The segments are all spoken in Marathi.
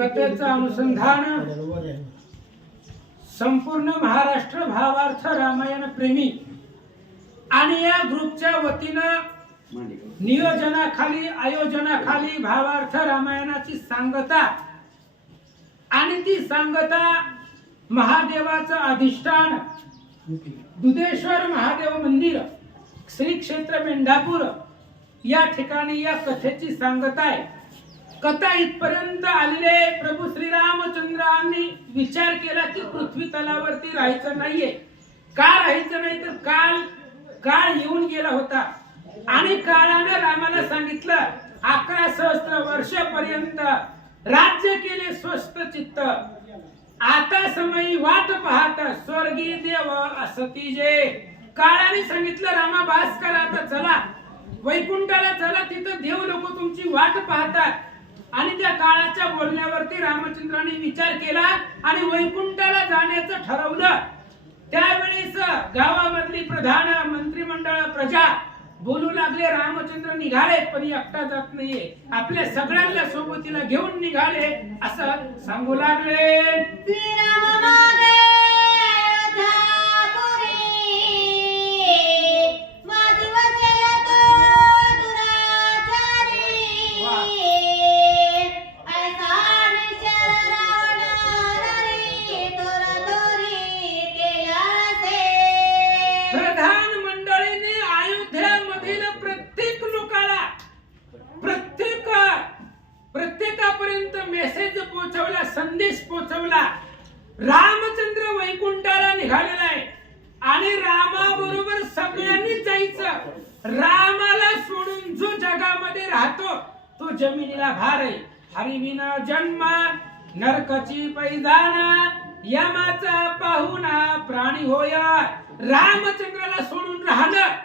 कथेचं अनुसंधान संपूर्ण महाराष्ट्र भावार्थ रामायण प्रेमी आणि या ग्रुपच्या वतीनं नियोजनाखाली आयोजनाखाली भावार्थ रामायणाची सांगता आणि ती सांगता महादेवाचं अधिष्ठान दुधेश्वर महादेव मंदिर श्री क्षेत्र मेंढापूर या ठिकाणी या कथेची सांगता आहे। कथा इथपर्यंत आलेले प्रभू श्रीरामचंद्रांनी विचार केला की पृथ्वी तलावरती राहायचं नाहीये। का राहायचं नाही तर काळ येऊन गेला होता आणि काळाने रामाला सांगितलं 11 सहस्त्र वर्षापर्यंत राज्य केले स्वस्थ चित्त, आता समयी वाट पाहत स्वर्गीय देव असती जे। काळाने सांगितलं रामा बास करा, आता चला वैकुंठाला चला, तिथं देव लोक तुमची वाट पाहतात। आणि त्या काळाच्या बोलण्यावरती रामचंद्रांनी विचार केला आणि वैकुंठाला जाण्याचं ठरवलं। त्यावेळेस गावामधली प्रधान मंत्रिमंडळ प्रजा बोलू लागले रामचंद्र निघाले पण एकटा जात नाहीये, आपल्या सगळ्यांना सोबतीला घेऊन निघाले असं सांगू लागले। श्रीराम मागे प्रत्येकापर्यंत मेसेज पोहोचवला, संदेश पोहोचवला। रामचंद्र वैकुंठाला निघालेला आहे आणि रामाबरोबर सगळ्यांनी जायचं। रामाला सोडून जो जगामध्ये राहतो तो जमिनीला भार आहे। हरिविना जन्म नरकाची पैदाना, यमाचा पाहुणा प्राणी होया। रामचंद्राला सोडून राहणं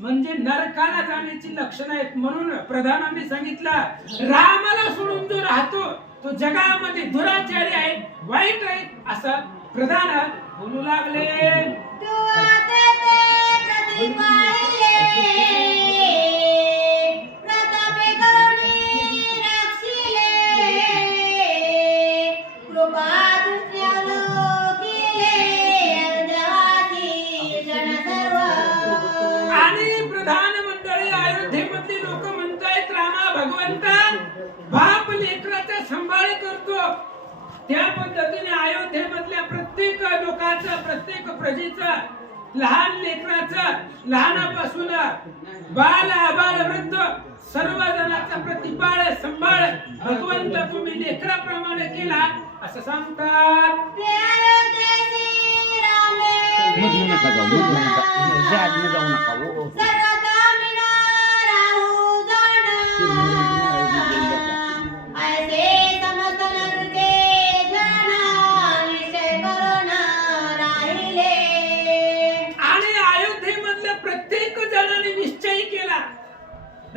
म्हणजे नरकाला जाण्याची लक्षणं आहेत। म्हणून प्रधानांनी सांगितलं रामाला सोडून जो राहतो तो जगामध्ये दुराचारी आहे, वाईट आहे असं प्रधान बोलू लागले। बाप लेकराचा सांभाळ करतो त्या पद्धतीने अयोध्येमधल्या प्रत्येक लोकांचं, प्रत्येक प्रजेचं, लहान लेकराचं, लहानापासून बाल आबाल वृद्ध सर्व जणांचा प्रतिपाळ सांभाळ भगवंत तुम्ही लेकराप्रमाणे केला असं सांगतात।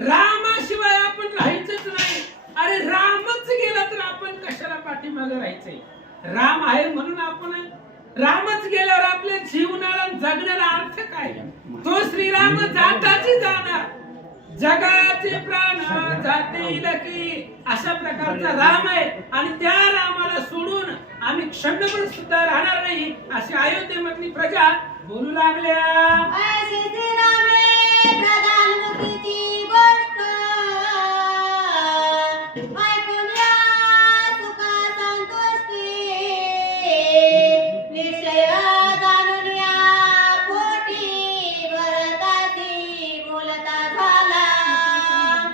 रामाशिवाय आपण राहायचंच नाही। अरे रामच गेला तर आपण कशाला पाठीमागे राहायचंय? राम आहे म्हणून आपण आहे। रामच गेल्यावर आपल्या जीवनाला जगण्याला अर्थ काय? तो श्रीराम जाताची जाणार, जगाचे प्राण जातील की अशा प्रकारचा राम आहे आणि त्या रामाला सोडून आम्ही क्षणभर सुद्धा राहणार नाही अशी अयोध्येमधली प्रजा बोलू लागल्या।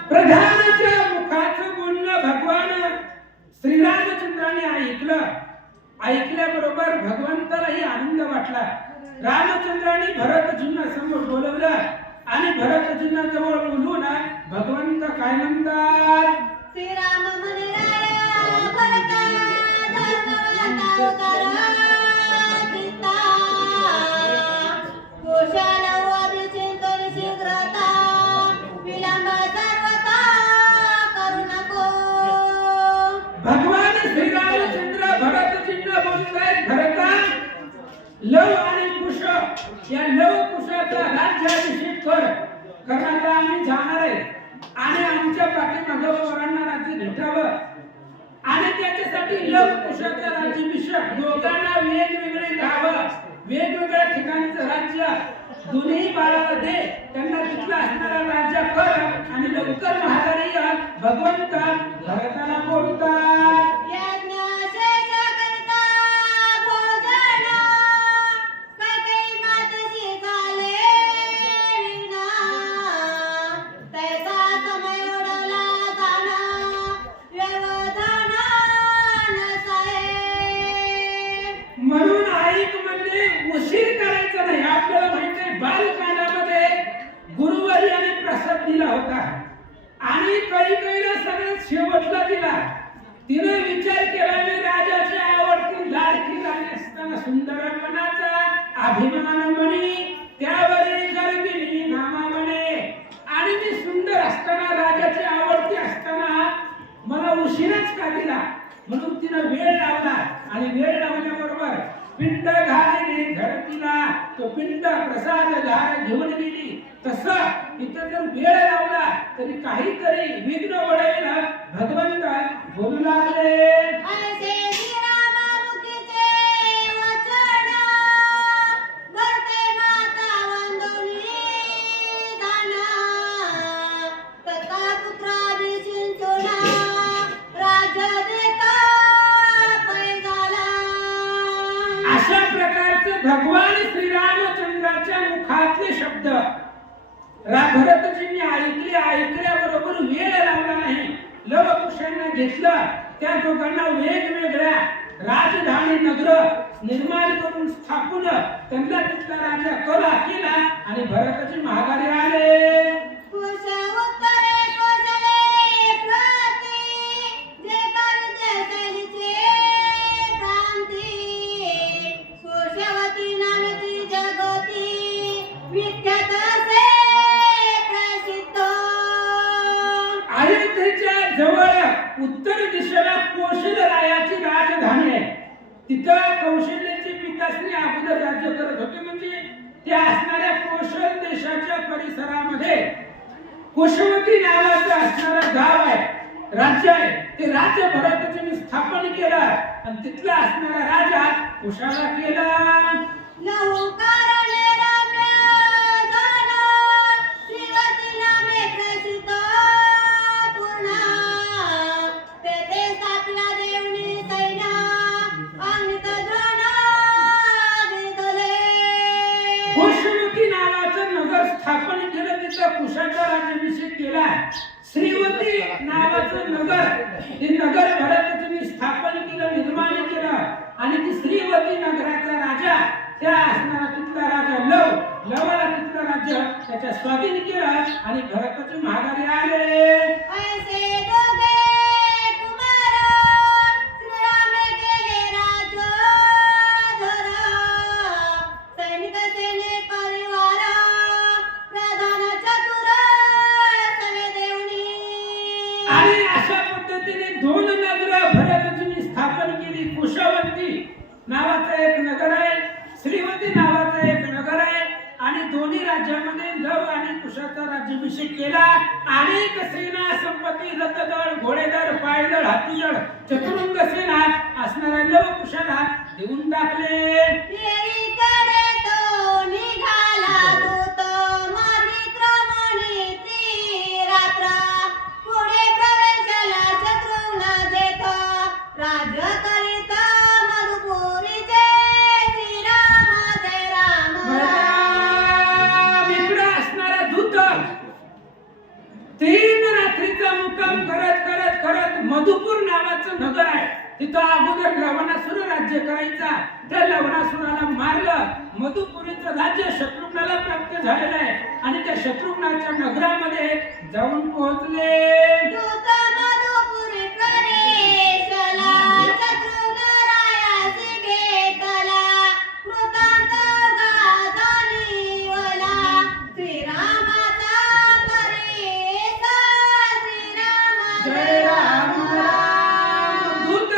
प्रधानाच्या मुखाचं बोलणं भगवान श्रीरामचंद्राने ऐकल्याबरोबर भगवंतालाही आनंद वाटला। रामचंद्राने भरतजींना समोर बोलवलं आणि भरतजींना जवळ बोलवून भगवंत काय म्हणतात? श्रीराम भगवान श्रीरामचंद्र भरतजींना बोलतायत, भरता लव आणि कुश या लव कुशाचा राज्याभिषेक कर, करण्याला आम्ही जाणार आहे आणि आमच्या पाठीमागे वरांना राज्य भेटावं आणि त्याच्यासाठी त्यासाठी लव कुशाचा राज्याभिषेक दोघांना वेगवेगळे गावं वेगवेगळ्या ठिकाणचं राज्य दोन्ही बाळाला दे त्यांना तिथला असणारा राज्य कर आणि लवकर महागारी या भगवंत भरताला बोलतात यज्ञशेष करता भोजन कैकेयी मातशी झाले विना तैसा समय उडवला जाना व्यवधान नसाय म्हणून ऐक म्हणजे उशीर करायचा नाही आपल्याला माहिती आहे बालकांडामध्ये गुरुवारी आणि प्रसाद दिला होता आणि कैकेयीला सगळ्यात शेवटला दिला तिने विचार केला मी राजाची आवडती लाडकी राणी असताना सुंदरपणाचा अभिमान म्हणे त्यावरी गर्भिणी नामा म्हणे आणि मी सुंदर असताना राजाची आवडती असताना मला उशीरच का दिला म्हणून तिनं वेळ लावला आणि वेळ लावल्याबरोबर पिंड घालीने धरतीला तो पिंड प्रसाद घाल घेऊन गेली तसं इथं जर वेळ लावला तरी काहीतरी विघ्न वळेल भगवंत बोलू लागले ऐसे श्रीरामामुखीचे वचन भरते माता वंदोली दाना तथा पुत्रादी सिंचोना राज्य देता पैजाला अशा प्रकारचे भगवान श्रीरामचंद्राच्या मुखातले शब्द भरतजींनी ऐकल्याबरोबर वेळ लावला नाही लवकुशांना घेतलं त्या दोघांना वेगवेगळ्या राजधानी नगर निर्माण करून स्थापून त्यांना तिथला राजा कला केला आणि भरतजी महागारी आले कुश उत्तरे कोसले प्रती जे कार्य शैलीचे क्रांती कुशवती नामती जगती विख्यात से प्रसिद्ध अयोध्येच्या जवळ उत्तर दिशेला कौशल रायाची राजधानी आहे तिथं कौशल्याचे पिताश्री अगोदर राज्य करत होते म्हणजे त्या असणाऱ्या कौशल देशाच्या परिसरामध्ये कुशवती नावाचं असणारं गाव आहे राज्य आहे ते राज्य भरतजींनी स्थापन केलं आणि तिथला असणारा राजा कुशाला केला लहुकारणे रम्य जाना श्रीवती नामे प्रसिद्ध पूर्णा तेथे स्थापला देवनी सैन्य अनित द्रोण विधले कुशवती नावाचं नगर स्थापन केलं तिथं कुशाचा राज्याभिषेक केला श्रीवती नावाचं नगर हे नगर भरतजींनी स्थापन केलं निर्माण केलं आणि ती श्रीवती नगराचा राजा त्या असणारा तिथला राजा लवाला तिथलं राज्य त्याच्या स्वाधीन केलं आणि भरताचे महागारी आले ऐसे दोघे कुमार श्रीरामे केले राज्य धरा सैनिक सेने परिवार प्रधान चतुर सवे देवनी आणि अशा पद्धतीने दोन नगर भरतजींनी स्थापन केली कुशवंती नावाचं एक नगर आहे श्रीवती नावाचं एक नगर आहे आणि दोन्ही राज्यामध्ये लव आणि कुशाचा राज्याभिषेक केला अनेक सेना संपत्ती रथदळ घोडेदळ पायदळ हातीदळ चतुरंग सेना असणाऱ्या लव कुशाला देऊन टाकले येईकडे तो निघाला दूत मार्गी क्रमणी त्रिरात्र पुढे प्रवेशला शत्रुघ्न जेठ राज्य करीत मधुपुरीचे श्रीराम जय राम राम इकडे असणारा दूत 3 रात्रीचा मुक्काम करत मधुपूर नावाचं नगर आहे तिथं अगोदर लवणासुर राज्य करायचा त्या लवणासुराला मारलं मधुपुरीचं राज्य शत्रुघ्नाला प्राप्त झालेलं आहे आणि त्या शत्रुघ्नाच्या नगरामध्ये जाऊन पोहोचले दूत मधुपुरी प्रवेशला शत्रुघ्न रायासी भेटला कृतांत गाजानी वला श्रीरामाचा परेश श्रीराम जय राम राम दूत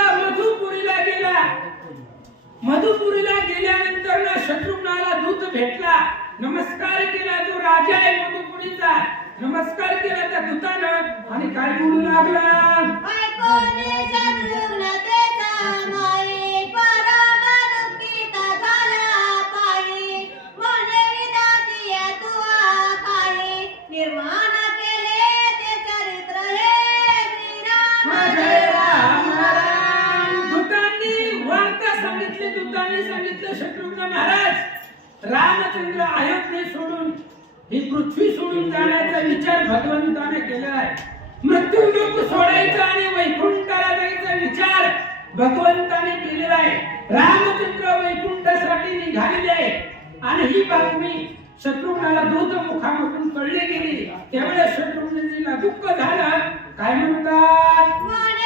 मधुपुरीला गेल्यानंतर शत्रुघ्नाला दूत भेटला नमस्कार केला तो राजा आहे मधुपुरीचा नमस्कार केला त्या दूतानं आणि काय बोलू लागला ऐकोने शत्रुघ्न तेचा रामचंद्र अयोध्ये सोडून ही पृथ्वी सोडून जाण्याचा विचार भगवंताने केलेला आहे. मृत्यूलोक सोडायचा आणि वैकुंठाला जायचा विचार भगवंताने केलेला आहे. रामचंद्र वैकुंठासाठी निघालेले आहे आणि ही बातमी शत्रुघ्नाला दूत मुखामधून कळली गेली. त्यावेळेस शत्रुघ्नाला दुःख झालं. काय म्हणतात?